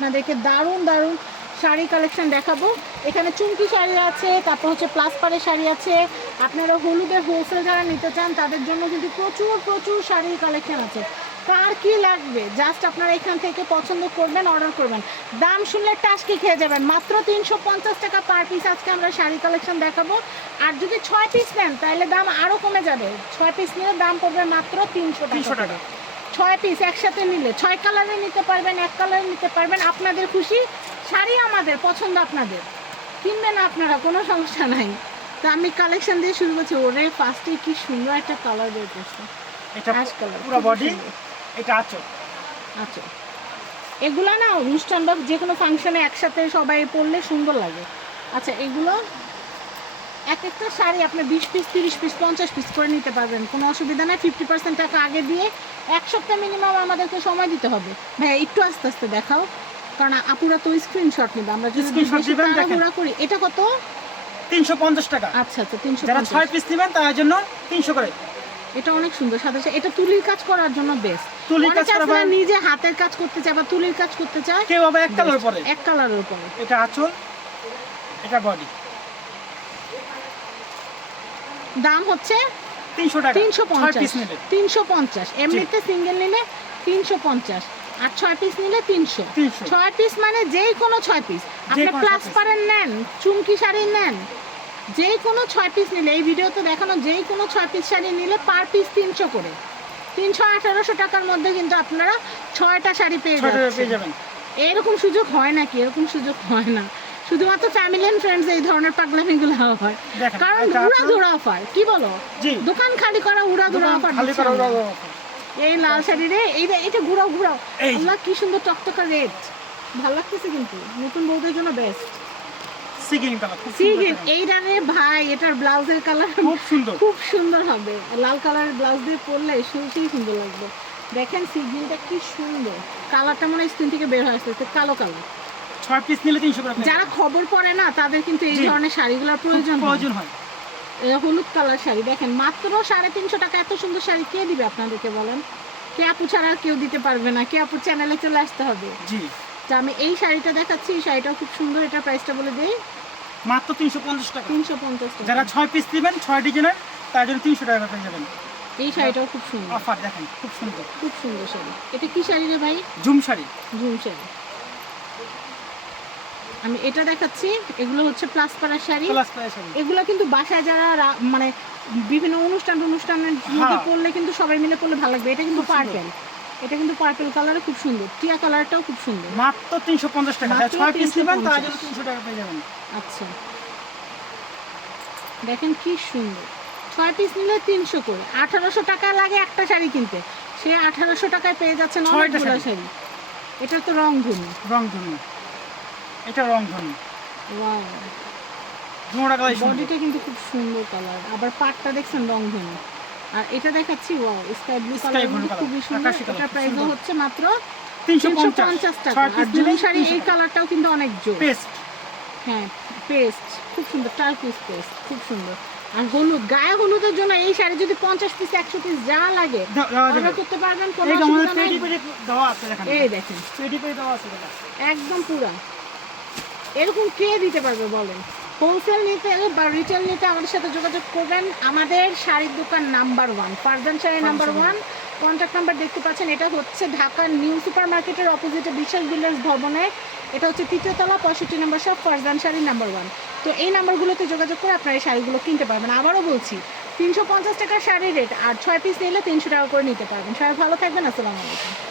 আপনাদেরকে দারুণ দারুণ শাড়ি কালেকশন দেখাবো। এখানে চুমকি শাড়ি আছে তারপর হচ্ছে প্লাস পাড়ের শাড়ি আছে। আপনারা হলুদের হোলসেল যারা নিতে চান তাদের জন্য কিন্তু প্রচুর প্রচুর শাড়ির কালেকশন আছে। কার কি লাগবে? জাস্ট আপনারা এখান থেকে পছন্দ করবেন অর্ডার করবেন। দাম শুনলে টাসকি খেয়ে যাবেন। মাত্র তিনশো পঞ্চাশ টাকা পার পিস আজকে আমরা শাড়ি কালেকশন দেখাবো। আর যদি ছয় পিস নেন তাহলে দাম আরও কমে যাবে। ছয় পিস নিলে দাম পড়বে মাত্র তিনশো তিনশো টাকা টাকা। ছয় পিস একসাথে নিলে ছয় কালারে নিতে পারবেন এক কালারে নিতে পারবেন আপনাদের খুশি শাড়ি আমাদের পছন্দ আপনাদের। কিনবেন আপনারা কোনো সমস্যা নাই। তো আমি কালেকশন দিয়ে শুরু করছি ওরে ফার্স্টে কি সুন্দর একটা কালার বের করছে। এটা পুরো বডি এটা আচল। এগুলা না অনুষ্ঠান বা যে কোনো ফাংশনে একসাথে সবাই পরলে সুন্দর লাগে। আচ্ছা এগুলো এক একটা শাড়ি আপনি বিশ পিস তিরিশ পিস পঞ্চাশ পিস করে নিতে পারবেন কোনো অসুবিধা নেই। ফিফটি পার্সেন্ট টাকা আগে দিয়ে এক সপ্তাহ মিনিমাম আমাদেরকে সময় দিতে হবে। ভাই একটু আস্তে আস্তে দেখাও। কারণ আপুরা তো স্ক্রিনশট নিবে আমরা যদি বেশি দিবেন, দেখেন। করি এটা কত? তিনশো পঞ্চাশ টাকা। আচ্ছা আচ্ছা তিনশো যারা ছয় পিস নেবেন তার জন্য তিনশো করে। এটা অনেক সুন্দর সাথে সাথে এটা তুলির কাজ করার জন্য বেস্ট তুলির কাজ করা হয়। নিজে হাতের কাজ করতে চায় বা তুলির কাজ করতে চায় কেউ আবার এক কালার পরে। এক কালারের উপরে এটা আচল এটা বডি দাম হচ্ছে তিনশো টাকা। তিনশো পঞ্চাশ। তিনশো পঞ্চাশ। এমনিতে সিঙ্গেল নিলে তিনশো পঞ্চাশ। আর ছয় পিস নিলে তিনশো। ছয় পিস মানে যেই কোনো ছয় পিস আপনি প্লাস পারেন নেন। চুমকি শাড়ি নেন। যেই কোনো ছয় পিস নিলে এই ভিডিওতে দেখানো যেই কোনো ছয় পিস শাড়ি নিলে পার পিস তিনশো করে। তিনশো আঠারোশো টাকার মধ্যে কিন্তু আপনারা ছয়টা শাড়ি পেয়ে যাবেন। এরকম সুযোগ হয় নাকি? এরকম সুযোগ হয় না। শুধুমাত্র ফ্যামিলি এন্ড ফ্রেন্ডস এই ধরনের পাগলামিগুলো হয়। কারণ উড়া অফার কি বলো? দোকান খালি করা উড়া ধুরা অফার খালি করা ওরা এই লাল শাড়ি রে এই এটা ঘুরাও ঘুরাও। আল্লাহ কি সুন্দর টকটকা রেড ভালো লাগতেছে কিন্তু। নতুন বউদের জন্য বেস্ট এই ভাই এটার ব্লাউজের কালার খুব সুন্দর। খুব সুন্দর হবে। লাল কালারের ব্লাউজ দিয়ে পরলে শুনতেই সুন্দর লাগবে। দেখেন সি গ্রিনটা কি সুন্দর। কালারটা মনে হয় স্ক্রিন থেকে বের হয়ে আসছে কালো কালার। ছয় পিস নিলে তিনশো করে যারা খবর পড়ে না তাদের কিন্তু এই ধরনের শাড়িগুলোর প্রয়োজন প্রয়োজন হয়। হলুদ কালার শাড়ি দেখেন মাত্র সাড়ে তিনশো টাকা এত সুন্দর শাড়ি কে দিবে আপনাদেরকে বলেন? কে আপু ছাড়া কেউ দিতে পারবে না কে আপু চ্যানেলে চলে আসতে হবে। জি। তো আমি এই শাড়িটা দেখাচ্ছি এই শাড়িটাও খুব সুন্দর এটা প্রাইসটা বলে দিই। মাত্র তিনশো পঞ্চাশ টাকা। তিনশো পঞ্চাশ টাকা। যারা ছয় পিস নেবেন ছয় ডিজাইনের তার জন্য তিনশো টাকা পেয়ে যাবেন। এই শাড়িটাও খুব সুন্দর। অফার দেখেন খুব সুন্দর। খুব সুন্দর শাড়ি। এটা কি শাড়ি রে ভাই? ঝুম শাড়ি। ঝুম শাড়ি। আমি এটা দেখাচ্ছি। এগুলো হচ্ছে প্লাস পাড়ার শাড়ি। এগুলো কিন্তু বাসায় যারা মানে বিভিন্ন অনুষ্ঠান অনুষ্ঠানের মধ্যে হ্যাঁ। পরলে কিন্তু সবাই মিলে পরলে ভালো লাগবে। এটা কিন্তু পার্পেল এটা কিন্তু পার্পেল কালারে খুব সুন্দর। টিয়া কালারটাও খুব সুন্দর। মাত্র তিনশো পঞ্চাশ টাকা। যারা ছয় পিস নেবেন তার 350 জন্য তিনশো টাকা পেয়ে যাবেন। আচ্ছা। দেখেন কি সুন্দর। ছয় পিস নিলে তিনশো করে। আঠারোশো টাকা লাগে একটা শাড়ি কিনতে। সে আঠারোশো টাকায় পেয়ে যাচ্ছেন ছয়টা অনেকগুলো শাড়ি। শাড়ি। এটা তো রং ধনু রং ধনু এটা ওয়াও বডিটা কিন্তু খুব সুন্দর কালার আবার পাটটা দেখছেন আর এটা দেখাচ্ছি ওয়াও স্কাই ব্লু কালার খুবই সুন্দর। এটা প্রাইস হচ্ছে মাত্র তিনশো তিনশো পঞ্চাশ পঞ্চাশ টাকা আর শাড়ি এই কালারটাও কিন্তু অনেক জোর। পেস্ট হ্যাঁ পেস্ট খুব সুন্দর পেস্ট খুব সুন্দর। আর হলুদ গায়ে হলুদের জন্য এই শাড়ি যদি পঞ্চাশ পিস একশো পিস যা লাগে অর্ডার করতে পারবেন কোনো অসুবিধা নাই। এই দেখেন। পেডি দেওয়া আছে একদম পুরা। এরকম কে দিতে পারবে বলেন? হোলসেল নিতে বা রিটেল নিতে আমাদের সাথে যোগাযোগ করবেন। আমাদের শাড়ির দোকান number one Farzan sari number one contact number দেখতে পাচ্ছেন এটা হচ্ছে ঢাকার নিউ সুপার মার্কেটের অপোজিটে বিশাল বিল্ডার্স ভবনে। এটা হচ্ছে তৃতীয়তলা পঁয়ষট্টি নম্বর সব ফারজান শাড়ি নাম্বার ওয়ান তো এই নাম্বারগুলোতে যোগাযোগ করে আপনারা এই শাড়িগুলো কিনতে পারবেন। আবারও বলছি তিনশো পঞ্চাশ টাকার শাড়ির রেট আর ছয় পিস নিলে তিনশো টাকা করে নিতে পারবেন। সবাই ভালো থাকবেন আসসালামু আলাইকুম।